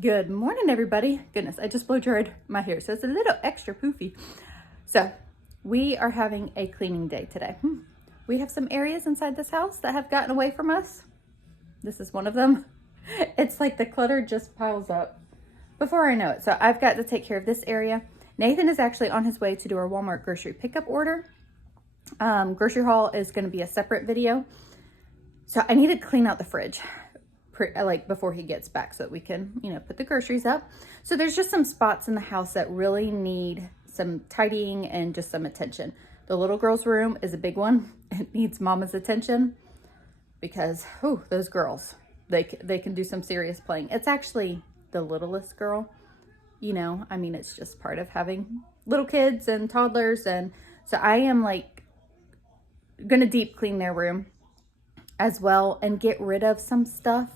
Good morning, everybody. Goodness, I just blow dried my hair, so it's a little extra poofy. So we are having a cleaning day today. We have some areas inside this house that have gotten away from us. This is one of them. It's like the clutter just piles up before I know it. So I've got to take care of this area. Nathan is actually on his way to do our Walmart grocery pickup order. Grocery haul is going to be a separate video. So I need to clean out the fridge like before he gets back so that we can, put the groceries up. So there's just some spots in the house that really need some tidying and just some attention. The little girl's room is a big one. It needs mama's attention because, those girls, they can do some serious playing. It's actually the littlest girl, it's just part of having little kids and toddlers. And so I am like going to deep clean their room as well and get rid of some stuff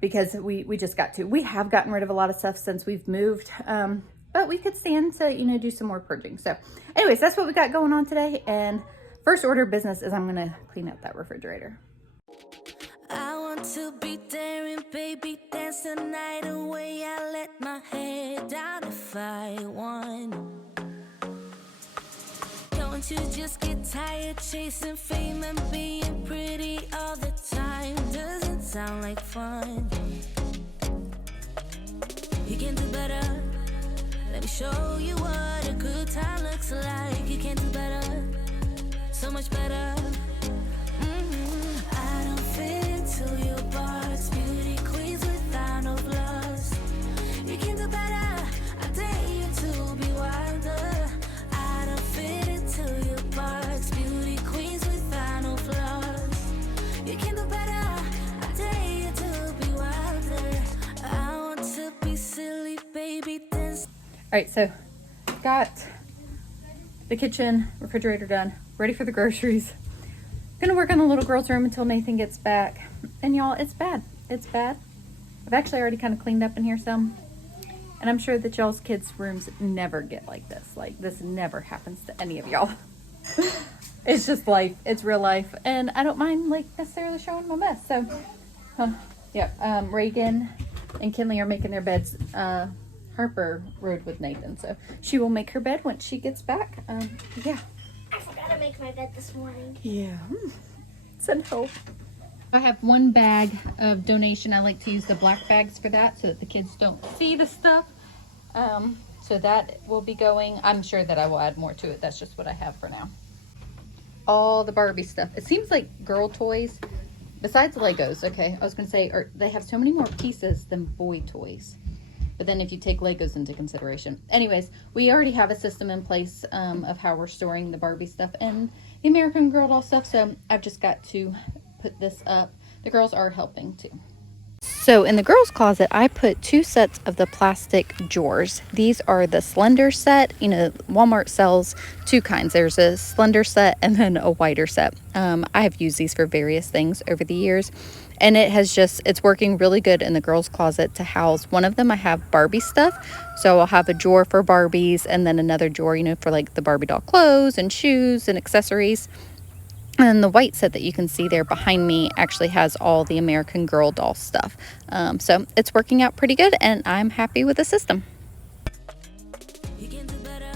because we just got to. We have gotten rid of a lot of stuff since we've moved, but we could stand to, do some more purging. So anyways, that's what we got going on today. And first order of business is I'm going to clean up that refrigerator. I want to be there and baby dance the night away. I let my head down if I want. Don't you just get tired chasing fame and being pretty all the time? Doesn't sound like fun. You can do better. Let me show you what a good time looks like. You can do better. So much better. I don't fit into your box. Beauty queens without no flaws. You can do better. I dare you to be wilder. I don't fit into your box. Beauty queens without no flaws. You can do better. I dare you to be wilder. I want to be silly, baby. Dance. All right, so got the kitchen, refrigerator done, ready for the groceries. Gonna work on the little girl's room until Nathan gets back. And y'all, it's bad. It's bad. I've actually already kind of cleaned up in here some. And I'm sure that y'all's kids' rooms never get like this. Like, this never happens to any of y'all. It's just life. It's real life. And I don't mind, necessarily showing my mess. So, Reagan and Kinley are making their beds. Harper rode with Nathan. So, she will make her bed once she gets back. Yeah. I forgot to make my bed this morning. Yeah. Send hope. I have one bag of donation. I like to use the black bags for that so that the kids don't see the stuff. So that will be going. I'm sure that I will add more to it. That's just what I have for now. All the Barbie stuff. It seems like girl toys, besides Legos, okay, I was going to say, they have so many more pieces than boy toys. But then if you take Legos into consideration. Anyways, we already have a system in place of how we're storing the Barbie stuff and the American Girl doll stuff. So I've just got to put this up. The girls are helping too. So in the girls' closet, I put 2 sets of the plastic drawers. These are the slender set. Walmart sells 2 kinds. There's a slender set and then a wider set. I have used these for various things over the years. And it's working really good in the girls' closet to house. One of them, I have Barbie stuff. So I'll have a drawer for Barbies and then another drawer, for like the Barbie doll clothes and shoes and accessories. And the white set that you can see there behind me actually has all the American Girl doll stuff. So it's working out pretty good and I'm happy with the system. You can do better.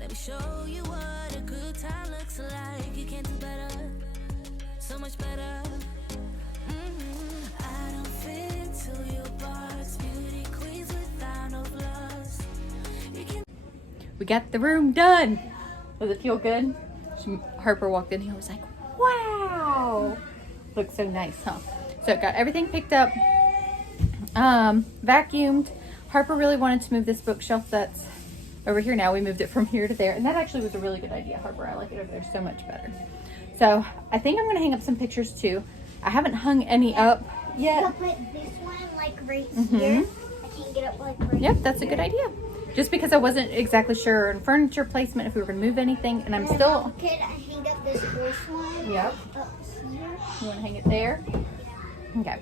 Let me show you what a good time looks like. You can do better. So much better. I don't fit into your box. Beauty queens without no flaws. We got the room done. Does it feel good? Harper walked in here and was like, wow. Looks so nice, huh? So got everything picked up, vacuumed. Harper really wanted to move this bookshelf that's over here now. We moved it from here to there. And that actually was a really good idea, Harper. I like it over there so much better. So I think I'm going to hang up some pictures too. I haven't hung any up yet. I'll put this one right here. I can get it right Yep, that's a good idea. Just because I wasn't exactly sure on furniture placement if we were going to move anything, and I'm still. Could I hang up this first one? Yep. Up here. You want to hang it there? Okay.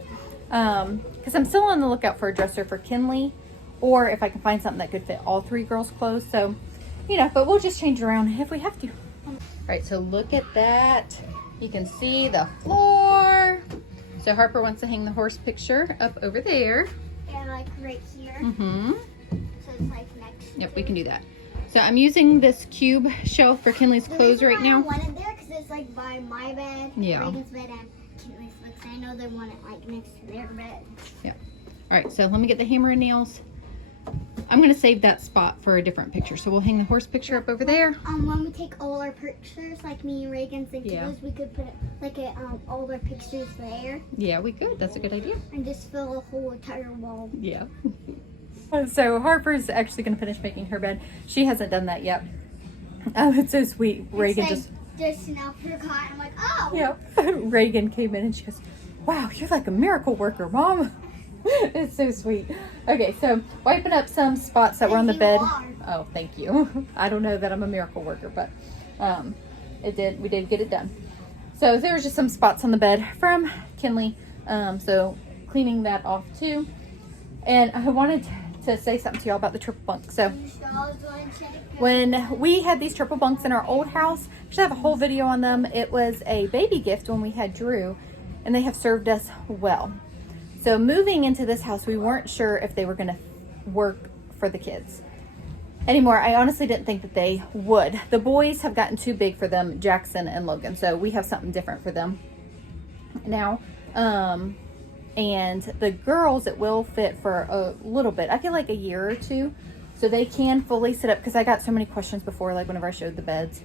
Because I'm still on the lookout for a dresser for Kinley, or if I can find something that could fit all 3 girls' clothes. So, but we'll just change it around if we have to. All right. So look at that. You can see the floor. So Harper wants to hang the horse picture up over there. Yeah. like right here. Mm-hmm. So it's like next. Yep, we can do that. So I'm using this cube shelf for Kinley's clothes right now. I wanted there because it's like by my bed, Yeah. Reagan's bed, and Kinley's bed. 'Cause I know they want it like next to their bed. Yeah. All right, so let me get the hammer and nails. I'm going to save that spot for a different picture. So we'll hang the horse picture up over there. When we take all our pictures, like me and Reagan's and Yeah. Kinley's, we could put like all our pictures there Yeah, we could. That's a good idea. and just fill a whole entire wall. Yeah. So Harper's actually going to finish making her bed. She hasn't done that yet. Oh, it's so sweet. Reagan just now forgot. I'm like, oh. Yeah. Reagan came in and she goes, "Wow, you're like a miracle worker, Mom." It's so sweet. Okay, so wiping up some spots that were on the bed. Oh, thank you. I don't know that I'm a miracle worker, but we did get it done. So there was just some spots on the bed from Kinley. So cleaning that off too. And I wanted to say something to y'all about the triple bunk. So when we had these triple bunks in our old house, I should have a whole video on them. It was a baby gift when we had Drew, and they have served us well. So moving into this house, we weren't sure if they were going to work for the kids anymore. I honestly didn't think that they would. The boys have gotten too big for them, Jackson and Logan. So we have something different for them now. And the girls, it will fit for a little bit. I feel like a year or two. So they can fully sit up, because I got so many questions before, like whenever I showed the beds.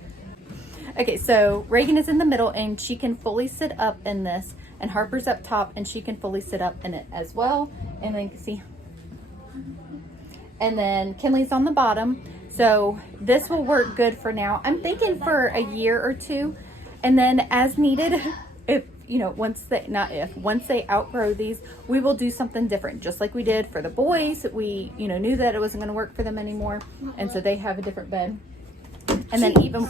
Okay, so Reagan is in the middle and she can fully sit up in this. And Harper's up top and she can fully sit up in it as well. And then see. And then Kinley's on the bottom. So this will work good for now. I'm thinking for a year or two. And then as needed, if you know, once they outgrow these, we will do something different, just like we did for the boys. We, knew that it wasn't going to work for them anymore, and so they have a different bed. And then even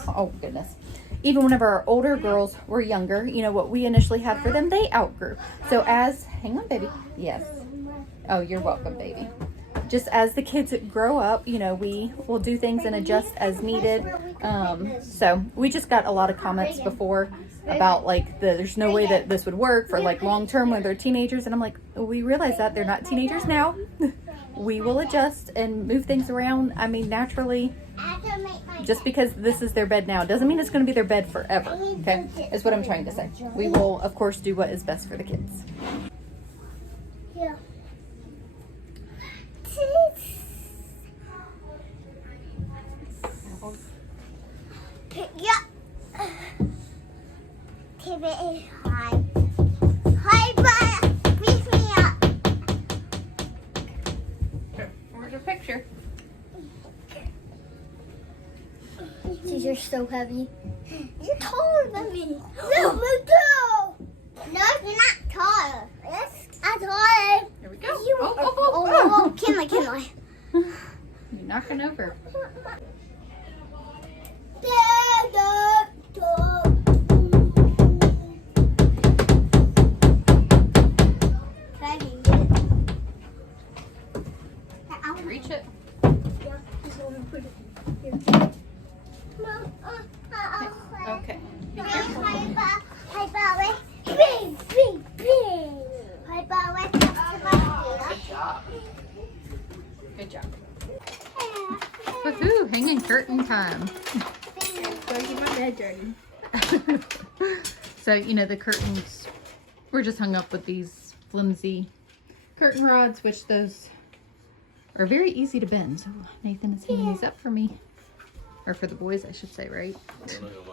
whenever our older girls were younger, what we initially had for them, they outgrew. So hang on, baby. Yes. Oh, you're welcome, baby. Just as the kids grow up, we will do things and adjust as needed. So we just got a lot of comments before about there's no way that this would work for long term when they're teenagers. And I'm like, we realize that they're not teenagers now. We will adjust and move things around. I mean, naturally, just because this is their bed now doesn't mean it's going to be their bed forever. Okay, is what I'm trying to say. We will, of course, do what is best for the kids. Yeah. Yeah. Give it a high. Hi, but pick me up. Where's your picture? You're so heavy. You're taller than me. No, me too. No, you're not taller. Yes, I'm taller. Here we go. Oh, Kinley. You're knocking over. Reach it. Yeah, just want to put it here. Okay. Be Hi, careful. Bobby. Bing. Hi, Bobby. Good job. Good job. Woohoo! Hanging curtain time. So, the curtains were just hung up with these flimsy curtain rods, which those are very easy to bend. So Nathan is hanging these up for me. Or for the boys, I should say, right?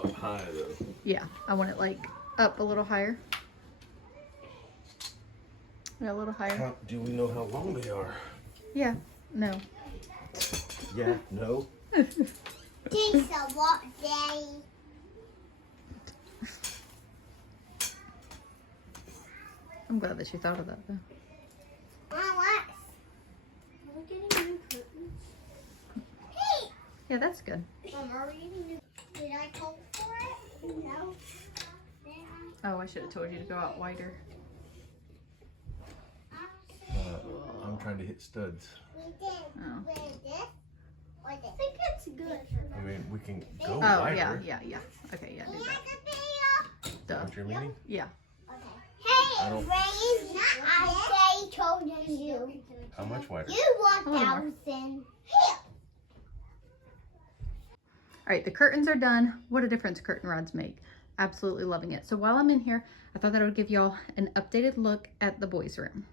Up high, though. Yeah, I want it up a little higher. Yeah, a little higher. Do we know how long they are? Yeah, no. Yeah, no. Takes a lot, Daddy. I'm glad that you thought of that, though. Mom, what? We're getting new curtains. Hey! Yeah, that's good. Mom, are we getting new? Did I call for it? No. Oh, I should have told you to go out wider. I'm trying to hit studs. We did. Oh. With this or this? I think it's good. I mean, we can go Oh, wider. yeah. Okay, yeah, do that. Hey, Duh. What you're meaning? Yeah. Raise, I say told you. How much wider? You 1,000. Here. All right, the curtains are done. What a difference curtain rods make. Absolutely loving it. So while I'm in here, I thought that I would give y'all an updated look at the boys' room.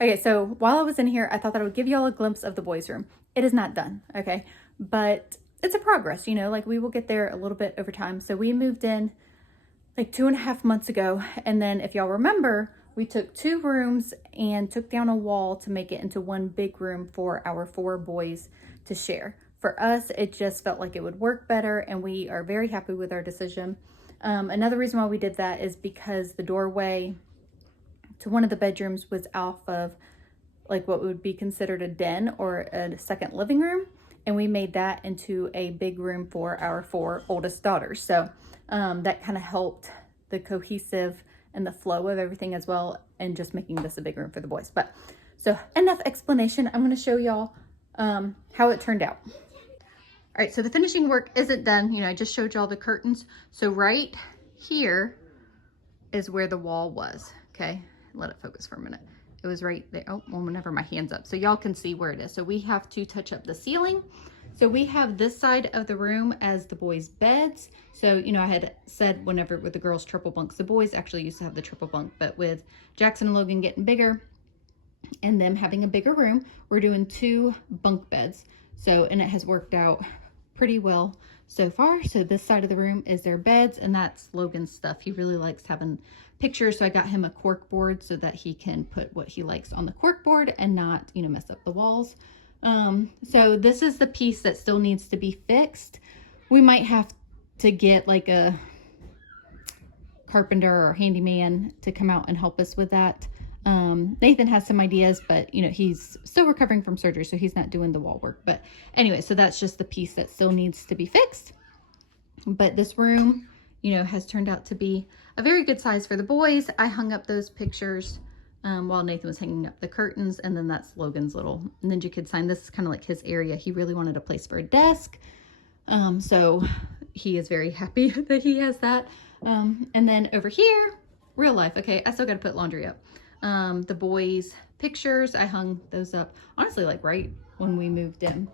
Okay, so while I was in here, I thought that I would give y'all a glimpse of the boys' room. It is not done, okay? But it's a progress, you know, like we will get there a little bit over time. So we moved in like 2.5 months ago. And then if y'all remember, we took 2 rooms and took down a wall to make it into one big room for our 4 boys to share. For us, it just felt like it would work better, and we are very happy with our decision. Another reason why we did that is because the doorway to one of the bedrooms was off of like what would be considered a den or a second living room, and we made that into a big room for our 4 oldest daughters. So that kind of helped the cohesive and the flow of everything as well, and just making this a big room for the boys. But so enough explanation. I'm going to show y'all how it turned out. All right, so the finishing work isn't done. You know, I just showed y'all the curtains. So right here is where the wall was, okay? Let it focus for a minute. It was right there. Oh, well, whenever my hand's up. So y'all can see where it is. So we have to touch up the ceiling. So we have this side of the room as the boys' beds. So, you know, I had said whenever with the girls' triple bunks, the boys actually used to have the triple bunk, but with Jackson and Logan getting bigger and them having a bigger room, we're doing 2 bunk beds. So, and it has worked out pretty well so far. So this side of the room is their beds, and that's Logan's stuff. He really likes having pictures, so I got him a cork board so that he can put what he likes on the cork board and not, you know, mess up the walls. So this is the piece that still needs to be fixed. We might have to get like a carpenter or handyman to come out and help us with that. Nathan has some ideas, but you know, he's still recovering from surgery, so he's not doing the wall work. But anyway, so that's just the piece that still needs to be fixed. But this room, you know, has turned out to be a very good size for the boys. I hung up those pictures while Nathan was hanging up the curtains, and then that's Logan's little Ninja Kid sign. This is kind of like his area. He really wanted a place for a desk, so he is very happy that he has that. And then over here, real life. Okay, I still got to put laundry up. The boys' pictures, I hung those up honestly like right when we moved in,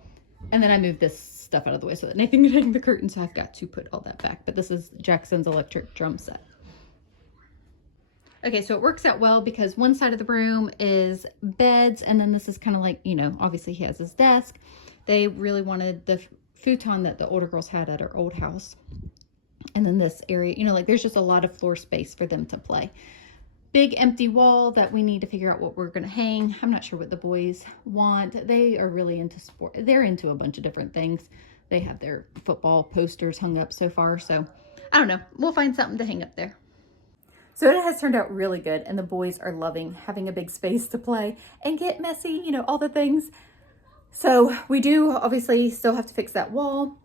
and then I moved this stuff out of the way so that Nathan could hang the curtain, so I've got to put all that back. But this is Jackson's electric drum set. Okay, so it works out well because one side of the room is beds, and then this is kind of like, you know, obviously he has his desk. They really wanted the futon that the older girls had at our old house. And then this area, you know, like there's just a lot of floor space for them to play. Big empty wall that we need to figure out what we're going to hang. I'm not sure what the boys want. They are really into sport. They're into a bunch of different things. They have their football posters hung up so far. So I don't know. We'll find something to hang up there. So it has turned out really good, and the boys are loving having a big space to play and get messy, you know, all the things. So we do obviously still have to fix that wall.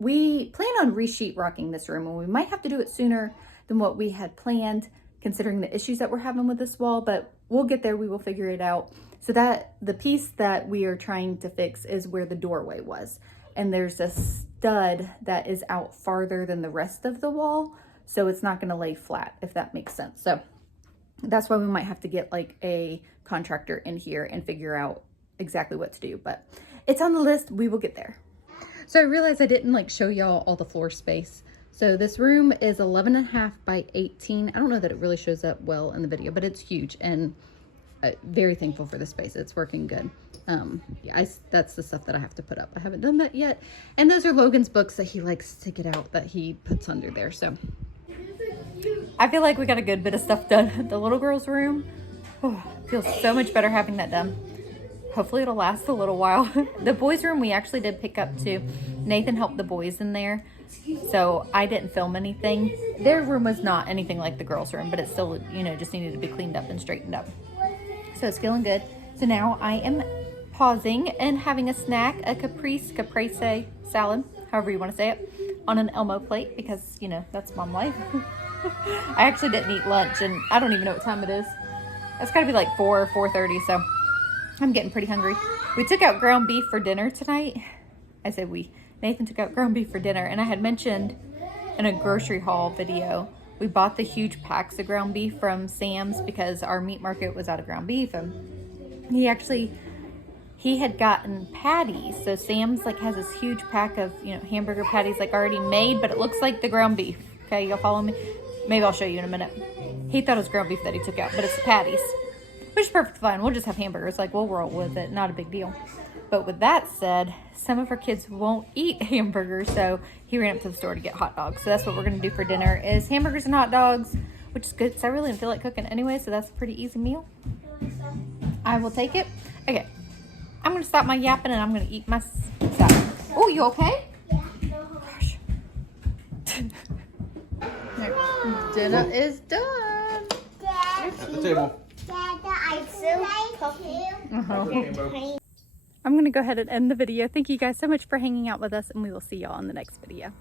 We plan on re-sheet rocking this room, and we might have to do it sooner than what we had planned, considering the issues that we're having with this wall, but we'll get there. We will figure it out. So that the piece that we are trying to fix is where the doorway was. And there's a stud that is out farther than the rest of the wall. So it's not going to lay flat, if that makes sense. So that's why we might have to get like a contractor in here and figure out exactly what to do. But it's on the list. We will get there. So I realized I didn't like show y'all all the floor space. So this room is 11.5 by 18. I don't know that it really shows up well in the video, but it's huge, and very thankful for the space. It's working good. Yeah, that's the stuff that I have to put up. I haven't done that yet. And those are Logan's books that he likes to get out that he puts under there. So I feel like we got a good bit of stuff done. The little girl's room, feels so much better having that done. Hopefully it'll last a little while. The boys' room, we actually did pick up too. Nathan helped the boys in there, so I didn't film anything. Their room was not anything like the girls' room, but it still, you know, just needed to be cleaned up and straightened up. So it's feeling good. So now I am pausing and having a snack, a caprese salad, however you want to say it, on an Elmo plate because, you know, that's mom life. I actually didn't eat lunch, and I don't even know what time it is. It's got to be like 4:30, so I'm getting pretty hungry. We took out ground beef for dinner tonight. I say we. Nathan took out ground beef for dinner, and I had mentioned in a grocery haul video We bought the huge packs of ground beef from Sam's because our meat market was out of ground beef, and he had gotten patties. So Sam's like has this huge pack of, you know, hamburger patties like already made, but it looks like the ground beef. Okay, y'all follow me? Maybe I'll show you in a minute. He thought it was ground beef that he took out, but it's the patties, which is perfectly fine. We'll just have hamburgers. Like, we'll roll with it. Not a big deal. But with that said, some of our kids won't eat hamburgers, so he ran up to the store to get hot dogs. So that's what we're going to do for dinner is hamburgers and hot dogs, which is good because I really didn't feel like cooking anyway, so that's a pretty easy meal. I will take it. Okay. I'm going to stop my yapping and I'm going to eat my stuff. Oh, you okay? Yeah. Gosh. Dinner is done. Dad, At the table. I'm so puffy. I'm going to go ahead and end the video. Thank you guys so much for hanging out with us, and we will see y'all in the next video.